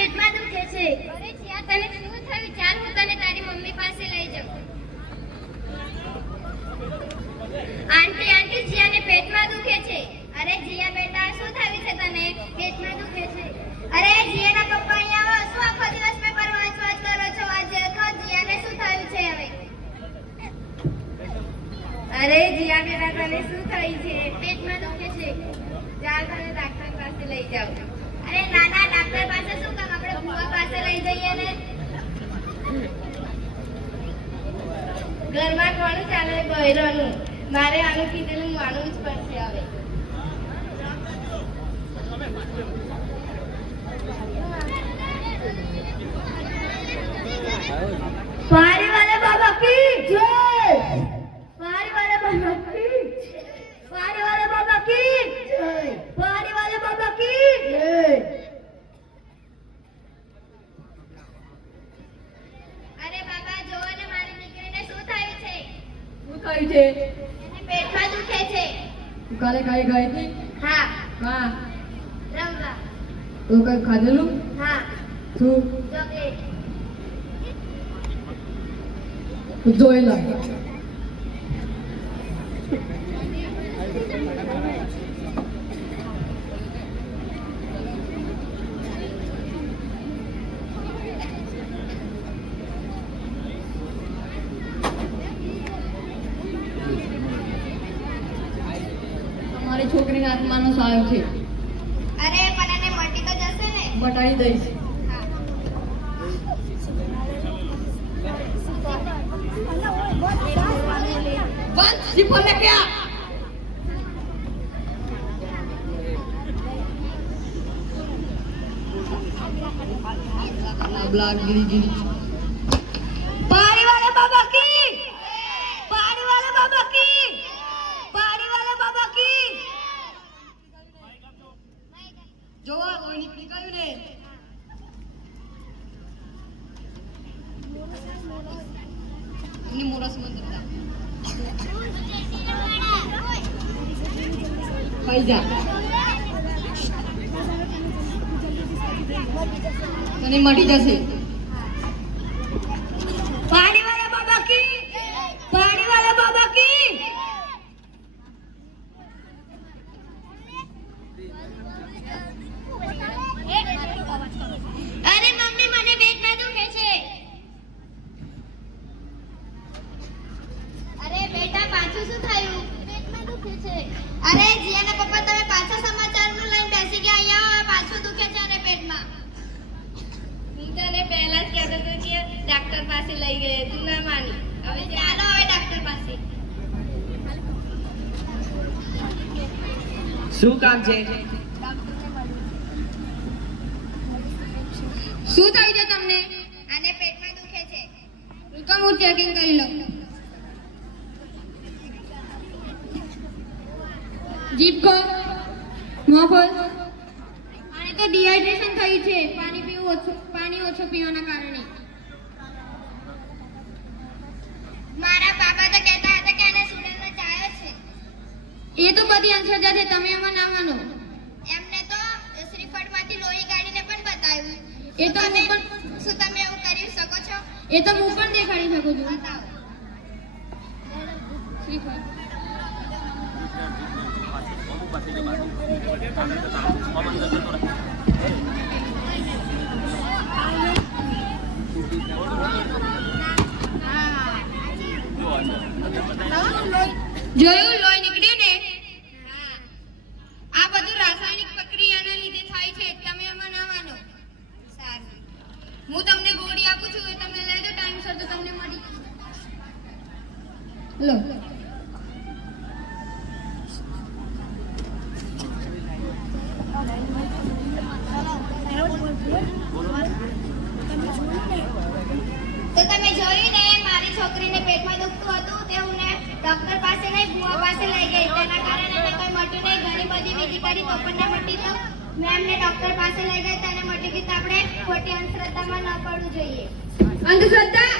પેટમાં દુખે છે. અરે જીયા તને શું થયું? ચાલ હું તને તારી મમ્મી પાસે લઈ જાઉં. આંટી આંટી જીયાને પેટમાં દુખે છે. અરે જીયા બેટા શું થયું છે તને? પેટમાં દુખે છે. અરે જીયાના પપ્પા અહીંયા આવો. શું આખો દિવસ પેપર વાંચ કરો છો? આજે આખો જીયાને શું થયું છે હવે? અરે જીયા બેટા તને શું થયું છે? પેટમાં દુખે છે. ચાલ તને ડોક્ટર પાસે લઈ જાઉં. અરે નાના ડોક્ટર પાસે શું કામ? આપણે ભુવા પાસે લઈ જઈએ ને. ઘરમાં કોણ ચાલે? બૈરોનું. મારે આનું કીધેલું માનવું જ પડશે હવે. पारी वाले बाबा की जय. पारी वाले बाबा की जय. पारी वाले बाबा की जय. पारी वाले बाबा की जय. અરે બાબા જો ને મારી દીકરીને શું થયું છે? શું થયું છે? એને પેટમાં દુખે છે. કાલે ખાઈ ગઈ હતી? હા. હા. રમવા. તો કઈ ખાધેલું? હા. શું? ચોકલેટ. જોઈ લો. તમારી છોકરીના આત્માનો સહાય છે. અરે પણ એને મટી તો જશે ને? બટાઈ દઈશ. वंश सिफर ने क्या ब्लॉक गिरी गिरी. पारी वाले बाबा की. पारी वाले बाबा की. पारी वाले बाबा की. જોવા કોઈ નીકળી ગયું ને. એની મોરસ મંદર ખાઈ જા. તને મટી જશે. पानी वाले बाबा की. पानी वाले बाबा की. अरे मम्मी મને પેટમાં દુખે છે. અરે બેટા પાછું શું થયું? પેટમાં દુખે છે. અરે જીયાના પપ્પા તમે પાછા સમાચારનું લઈને બેસી ગયા. અહીંયા પાછું દુખે છે અને પેટમાં. હું તને પહેલા જ કહેતો હતો કે ડોક્ટર પાસે લઈ ગયે, તું ના માની. હવે ચાલો હવે ડોક્ટર પાસે. શું કામ છે? શું થયું છે તમને? આને પેટમાં દુખે છે. રૂકમ હું ચેકિંગ કરી લઉં. જીભ ખોલ. મોં ખોલ. આને તો ડિહાઇડ્રેશન થયું છે. પાણી ઓછું પીવાના કારણે. મારા બાબા તો કહેતા હતા કે આને સુડેલમાં ચાયો છે. એ તો બધી અંધશ્રદ્ધા છે. તમે એમાં ના માનો. એમને તો શ્રીફળમાંથી લોહી કાઢીને પણ બતાવ્યું. એ તો હું પણ શું તમે એવું કરી શકો છો? એ તો હું પણ દેખાડી શકું છું. બતાવો. શ્રીફળ. જોયું લોહી નીકળ્યું ને? આ બધું રાસાયણિક પ્રક્રિયાના લીધે થાય છે. તમે એમાં ના માનો. સારું. હું તમને ગોળી આપું છું, એ તમે લેજો ટાઈમસર તો તમને મળી લો. તો તમે જોયું ને મારી છોકરીને પેટમાં દુખતું હતું તે હું ડોક્ટર પાસે નહીં બુઆ પાસે લઈ ગઈ. તેના કારણે એને કોઈ મટ્યું નહીં. ઘણી બધી વિધિ કરી તો પણ ના મટી. તો મેં એમને ડોક્ટર પાસે લઈ ગઈ તેને મટી ગઈ. તો આપણે ખોટી અંધશ્રદ્ધામાં ન પડવું જોઈએ. અંધશ્રદ્ધા